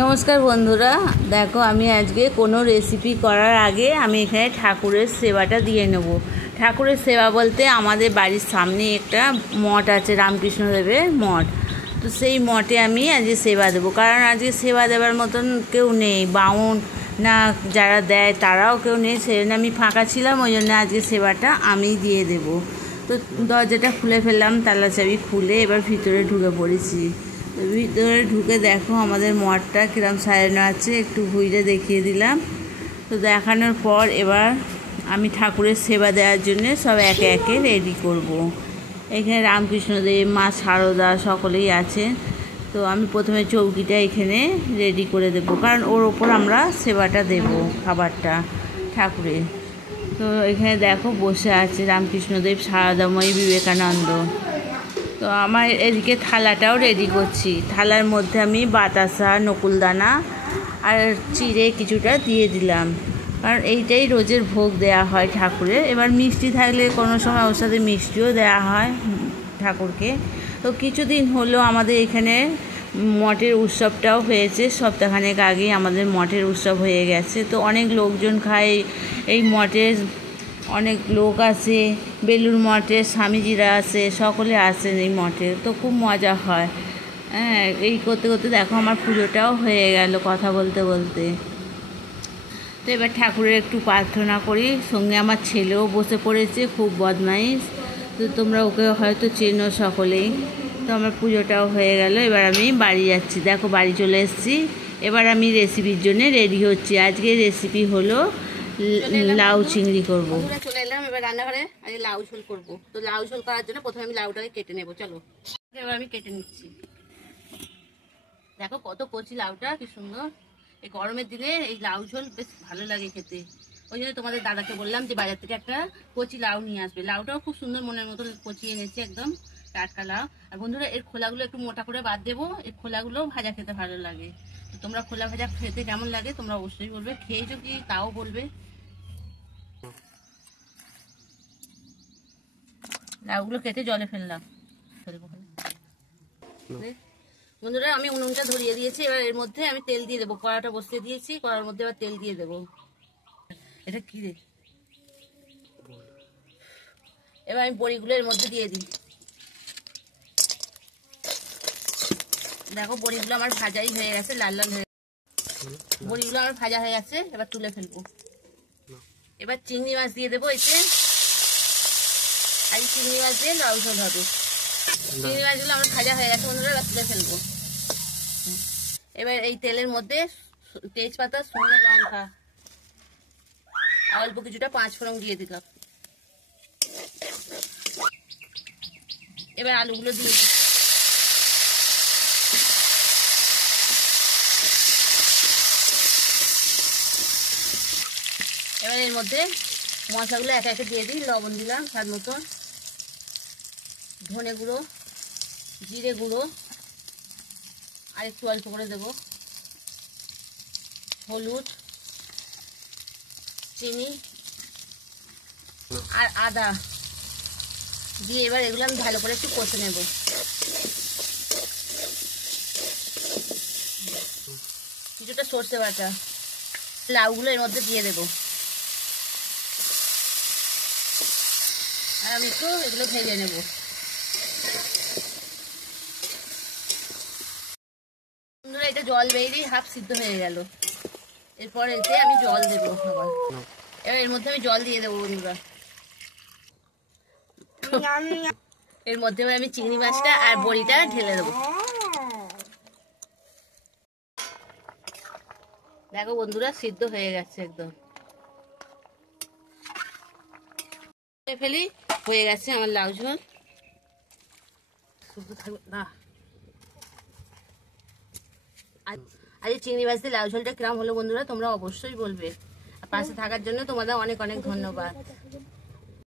নমস্কার বন্ধুরা, দেখো আমি আজকে কোনো রেসিপি করার আগে আমি এখানে ঠাকুরের সেবাটা দিয়ে নেব। ঠাকুরের সেবা বলতে আমাদের বাড়ির সামনে একটা মঠ আছে, রামকৃষ্ণদেবের মঠ। তো সেই মঠে আমি আজকে সেবা দেবো, কারণ আজকে সেবা দেওয়ার মতন কেউ নেই, বামুন না যারা দেয় তারাও কেউ নেই। সেই জন্য আমি ফাঁকা ছিলাম, ওই জন্য আজকে সেবাটা আমি দিয়ে দেব। তো দরজাটা খুলে ফেললাম, তালা চাবি খুলে এবার ভিতরে ঢুকে পড়েছি। ভিতরে ঢুকে দেখো আমাদের মঠটা কিরম সাজানো আছে, একটু ঘুরে দেখিয়ে দিলাম। তো দেখানোর পর এবার আমি ঠাকুরের সেবা দেওয়ার জন্য সব একে একে রেডি করব। এখানে রামকৃষ্ণদেব, মা সারদা সকলেই আছে। তো আমি প্রথমে চৌকিটা এখানে রেডি করে দেব, কারণ ওর ওপর আমরা সেবাটা দেব খাবারটা ঠাকুরের। তো এখানে দেখো বসে আছে রামকৃষ্ণদেব, সারদাময়ী, বিবেকানন্দ। তো আমার এদিকে থালাটাও রেডি করছি। থালার মধ্যে আমি বাতাসা, নকুলদানা আর চিড়ে কিছুটা দিয়ে দিলাম, কারণ এইটাই রোজের ভোগ দেয়া হয় ঠাকুরের। এবার মিষ্টি থাকলে কোনো সময় ওর সাথে মিষ্টিও দেওয়া হয় ঠাকুরকে। তো কিছুদিন হলো আমাদের এখানে মঠের উৎসবটাও হয়েছে, সপ্তাহখানেক আগেই আমাদের মঠের উৎসব হয়ে গেছে। তো অনেক লোকজন খায়, এই মঠের অনেক লোক আসে, বেলুড় মঠে স্বামীজিরা আসে, সকলে আসেন এই মঠে। তো খুব মজা হয়। হ্যাঁ, এই করতে করতে দেখো আমার পুজোটাও হয়ে গেল কথা বলতে বলতে। তো এবার ঠাকুরের একটু প্রার্থনা করি, সঙ্গে আমার ছেলেও বসে পড়েছে, খুব বদমাইশ। তো তোমরা ওকে হয়তো চেনো সকলেই। তো আমার পুজোটাও হয়ে গেল, এবার আমি বাড়ি যাচ্ছি। দেখো বাড়ি চলে এসেছি। এবার আমি রেসিপির জন্য রেডি হচ্ছি। আজকের রেসিপি হলো লাউ চিংড়ি করব। চলে এলাম এবার রান্নাঘরে, আজকে লাউ ঝোল করবো। তো লাউ ঝোল করার জন্য প্রথমে আমি লাউটাকে কেটে নেবো। চলো এবার আমি কেটে নিচ্ছি। দেখো কত কচি লাউটা, কি সুন্দর। এই গরমের দিনে এই লাউ ঝোল বেশ ভালো লাগে খেতে। ওই জন্য তোমাদের দাদাকে বললাম যে বাজার থেকে একটা কচি লাউ নিয়ে আসবে। লাউটাও খুব সুন্দর, মনের মতো কচি এনেছি, একদম টাটকা লাউ। আর বন্ধুরা, এর খোলাগুলো একটু মোটা করে বাদ দেবো। এর খোলাগুলো ভাজা খেতে ভালো লাগে। তো তোমরা খোলা ভাজা খেতে কেমন লাগে তোমরা অবশ্যই বলবে, খেয়েছো কি তাও বলবে। লাউগুলো কেটে জলে ফেললাম। বন্ধুরা, আমি উনুনটা ধরিয়ে দিয়েছি। এবার এর মধ্যে আমি তেল দিয়ে দেবো। কড়াটা বসিয়ে দিয়েছি, কড়ার মধ্যে এবার তেল দিয়ে দেবো। এটা কি রে? এবার আমি বড়িগুলো এর মধ্যে দিয়ে দিই। দেখো বড়িগুলো আমার ভাজাই হয়ে গেছে, লাল লাল হয়ে গেছে। বড়িগুলো আমার ভাজা হয়ে গেছে, এবার তুলে ফেলবো। এবার চিংড়ি মাছ দিয়ে দেবো এতে। আর এই চিংড়ি মাছ দিয়ে লাউ ঝোল হবে। চিংড়ি মাছগুলো আমার ভাজা হয়ে গেছে বন্ধুরা, এবার তুলে ফেলবো। এবার এই তেলের মধ্যে তেজপাতা, শুকনো লঙ্কা, অল্প কিছুটা পাঁচফোড়ন দিয়ে দিলাম। এবার আলুগুলো দিয়ে দিই। এবার এর মধ্যে মশলাগুলো একে একে দিয়ে দিই। লবণ দিলাম স্বাদ মতো, ধনে গুঁড়ো, জিরে গুঁড়ো আর একটু অল্প করে দেবো, হলুদ, চিনি আর আদা দিয়ে এবার এগুলো আমি ভালো করে একটু কষে নেব। কিছুটা সর্ষে বাটা, লাউগুলো এর মধ্যে দিয়ে দেবো। আর আমি একটু এগুলো ভেজে নেব। বন্ধুরা, এটা জল বেরিয়ে হাফ সিদ্ধ হয়ে গেল। এরপর এতে আমি জল দেবো আবার। এবার এর মধ্যে আমি জল দিয়ে দেবো বন্ধুরা। এর মধ্যে আমি চিংড়ি মাছটা আর বড়িটা ঢেলে দেবো। দেখো বন্ধুরা, সিদ্ধ হয়ে গেছে একদম। ফেলি, হয়ে গেছে আমার লাউ ঝোল। না আর এই চিংড়ি মাছ দিয়ে লাউ ঝোলটা কিরম হলো বন্ধুরা তোমরা অবশ্যই বলবে। আর পাশে থাকার জন্য তোমাদের অনেক অনেক ধন্যবাদ।